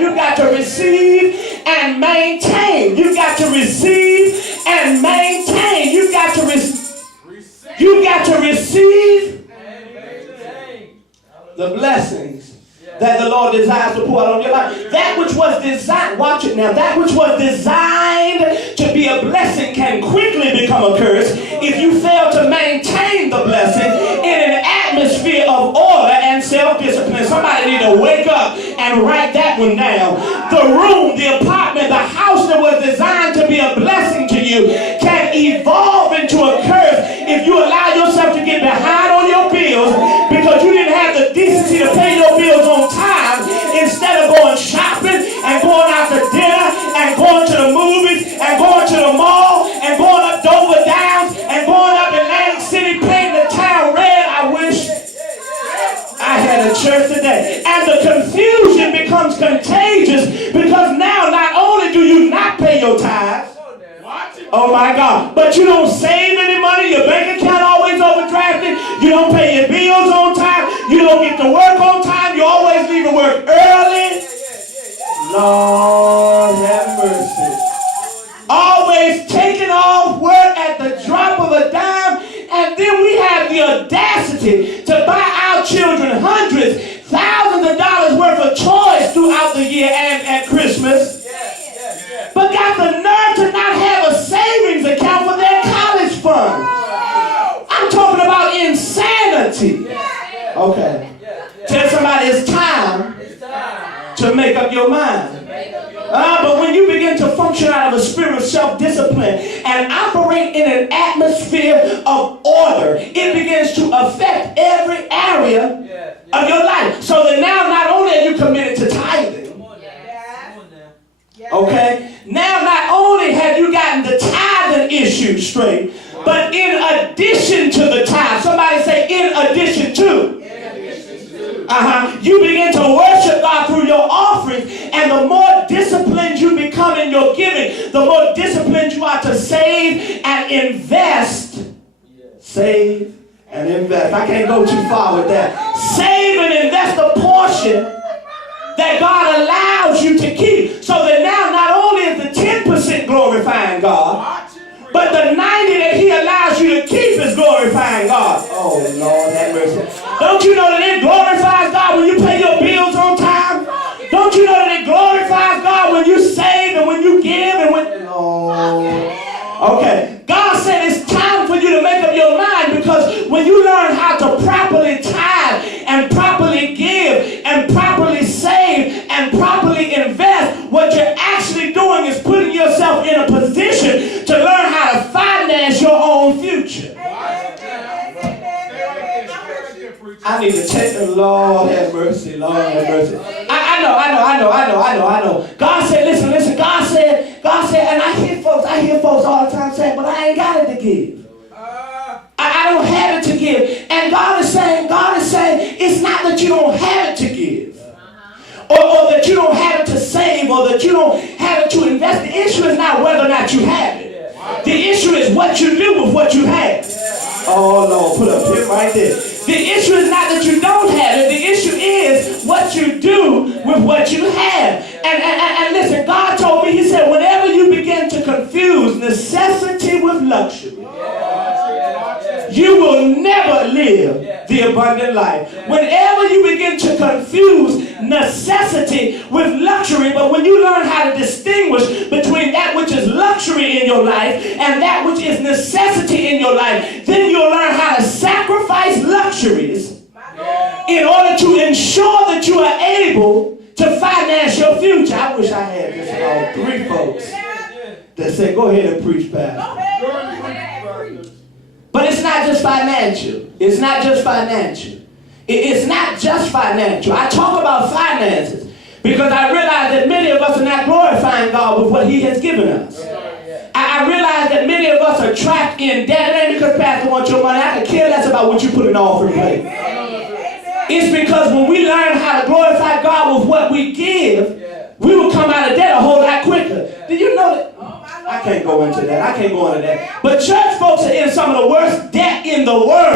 You got to receive and maintain. You got to receive and maintain. You got to receive the blessings that the Lord desires to pour out on your life. That which was designed, watch it now, that which was designed to be a blessing can quickly become a curse if you fail to maintain the blessing in an atmosphere of order and self-discipline. Somebody need to wake up and write that one down. The room, the apartment, the house that was designed to be a blessing to you can evolve into a curse if you allow yourself to get behind on your bills because you didn't have the decency to pay your bills on time instead of going shopping and going out to dinner and going to the movies and going to the mall and going up Dover Downs and going up Atlantic City painting the town red. I wish I had a church today. And the confusion becomes contagious because now not only do you not pay your tithes, oh my God, but you don't save any money, your bank account always overdrafted, you don't pay your bills on time, you don't get to work on time, you always leave to work early. Lord have mercy. Always taking off work at the drop of a dime, and then we have the audacity to buy our children hundreds, thousands of dollars worth of toys throughout the year and at Christmas. But got the nerve to not have a savings account for their college fund. I'm talking about insanity. Okay. Tell somebody it's time to make up your mind. But when you begin to function out of a spirit of self-discipline and operate in an atmosphere of order, it begins to affect every area of your life. So that now not only are you committed to tithing, okay? Now not only have you gotten the tithing issue straight, but in addition to the tithe, somebody say in addition to. You begin to worship God through your offerings, and the more disciplined you become in your giving, the more disciplined you are to save and invest. Save and invest. I can't go too far with that. Save and invest a portion that God allows you to keep. So that now not only is the 10% glorifying God, but the 90 that he allows you to keep is glorifying God. Oh, Lord, have mercy. Don't you know that it glorifies God when you pay your bills on time? Don't you know that it glorifies God when you save and when you give and when... Oh. Okay. God said it's time for you to make up your mind, because when you learn how to properly tithe and properly give and properly save and properly invest, what you're actually doing is putting yourself in a position to learn how to finance your own future. I need to take the Lord have mercy, Lord have mercy. I know. God said, listen, God said, and I hear folks all the time saying, but I ain't got it to give. I don't have it to give. And God is saying, it's not that you don't have it to give. Or that you don't have it to save, or that you don't have it to invest. The issue is not whether or not you have it. The issue is what you do with what you have. Oh, Lord, put a pin right there. The issue is not that you don't have it. The issue is what you do with what you have. And listen, God told me, he said, whenever you begin to confuse necessity with luxury, you will never live the abundant life. Whenever you begin to confuse necessity with luxury, but when you learn how to distinguish between that which is luxury in your life and that which is necessity in your life, then you'll learn how to sacrifice luxuries in order to ensure that you are able to finance your future. I wish I had just about 3 folks that say, go ahead and preach, Pastor. But it's not just financial. It's not just financial. It's not just financial. I talk about finances because I realize that many of us are not glorifying God with what he has given us. I realize that many of us are trapped in debt. It ain't because Pastor wants your money. I could care less about what you put in the offering plate. It's because when we learn how to glorify God with what we give, we will come out of debt a whole lot quicker. Do you know that? I can't go into that. But church folks are in some of the worst debt in the world.